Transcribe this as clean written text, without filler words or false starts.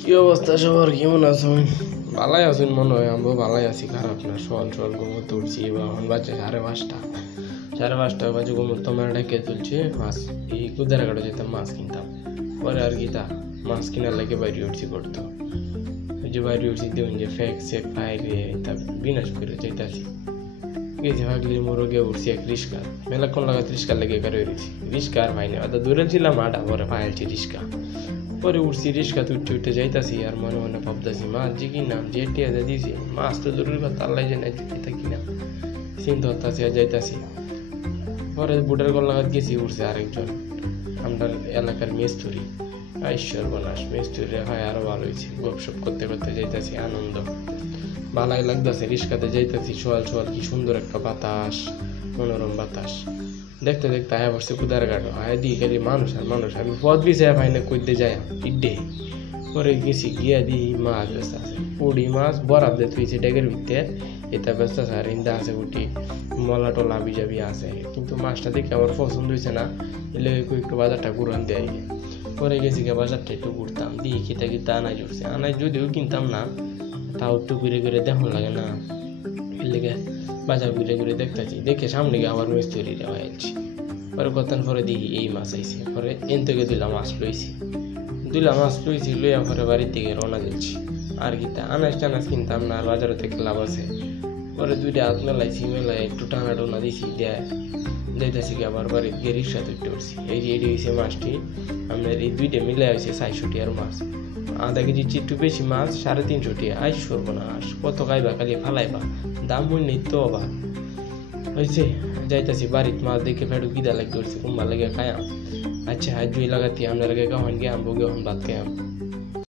কি অবস্থা সবার, কেমন আছেন? ভালাই আছেন মনে হয়। আমি ভালাই আছি, খারাপ না। সকাল সকাল ঘুমোতে উঠছি, এখন বাজে 5:30। 5:30 বাজে ঘুমোতে আমার ডেকে তুলছে। মাছ এই কুদারা কাটা যেতাম, মাছ কিনতাম। পরে আর কি তা মাছ কিনার লাগে বাইরে উঠছি করতো। ওই যে বাইরে উঠছি দেখুন যে ফ্যাক সেক পাইলে তা বিনাশ করে যাইতাছি। গেছি ভাগলি মোরগে উঠছি এক রিস্কা, মেলাক্ষণ লাগাত রিস্কা লেগে বের হয়েছি। রিস্কা আর ভাই না, দূরে ছিলাম আডা, পরে পাইলছি রিস্কা। পরে উঠছি রিস্কা উঠতে যাইতাছি, আর মনে মনে ভাবতেছি মাছ যে কিনাম যে টিয়া দিয়েছি, মাছ তো দূরের কথা, আল্লাহ জানে এটা কিনাম। চিন্তা করতেছি আর যাইতাছি। পরে বুটের গল্লাঘাত গেছি, উঠছে আরেকজন আমরা এলাকার মেস্তুরি। ঈশ্বর বনাস মেস্তুরি হয়, আরো ভালো হয়েছে। গপসপ করতে করতে যাইতাছি, আনন্দ ভালাই লাগতেছে। রিস্কাতে যাইতেছি, সোয়াল সোয়াল, কি সুন্দর একটা বাতাস, মনোরম বাতাস। দেখতে দেখতে আয়া পড়ছে কুদার গাড়ো, আয়া দিই খালি মানুষ আর মানুষ। আমি পথ বিছায় পাই না, কইতে যাই ইড্ডে। পরে গেছি, গিয়া দিই মাছ ব্যস্ত আছে, পুড়ি মাছ বরাব দিয়ে তুইছে ডেগের ভিতরে। এটা ব্যস্ত আছে, আর ইন্দা আছে উঠি মলা টলা বিজাবি আছে। কিন্তু মাছটা দেখে আমার পছন্দ হয়েছে না, এলে একটু বাজারটা ঘুরান দেয়। পরে গেছি গিয়ে বাজারটা একটু ঘুরতাম, দিই কিতা কিতা আনাজ উঠছে। আনাজ যদিও কিনতাম না, তাও একটু ঘুরে ঘুরে দেখুন লাগে না, এর লেগে বাজার ঘুরে ঘুরে দেখতেছি। দেখে সামনে গিয়ে আবার মিস্ত্রি যাওয়া আইছি। পরে কতক্ষণ পরে দেখি এই মাছ আইছে। পরে এন থেকে দুইলা মাছ লইছি, লইয়া পরে বাড়ির দিকে রওনা দিচ্ছি। আর কি তা আনাজ টানাজ কিনতাম না, আর বাজারে থেকে লাভ আছে। পরে দুইটা হাত মেলাইছি, মেলাই একটু টানা টোনা দিছি, দেয় যাইতেছি কি আবার বাড়ির গিয়ে রিক্সা তুলতে উঠছি। এই যে এটি হয়েছে মাছটি, আপনার এই দুইটা মিলে হয়েছে 400 টিয়ার মাছ। আধা কেজি একটু বেশি মাছ 350 টিয়া। আই সর্বনাশ, কত খাইবা, খালি ফালাইবা, দাম মূল নেই তো। আবার হয়েছে যাইতেছি বাড়িতে, মাছ দেখে ফেটু গিদা লাগে ধরছে, কুম্বা লেগে খায়াম। আচ্ছা হাত জুই লাগাতি আপনার লাগে কখন গিয়ে আমবো, গিয়ে ভাত খাইয়াম।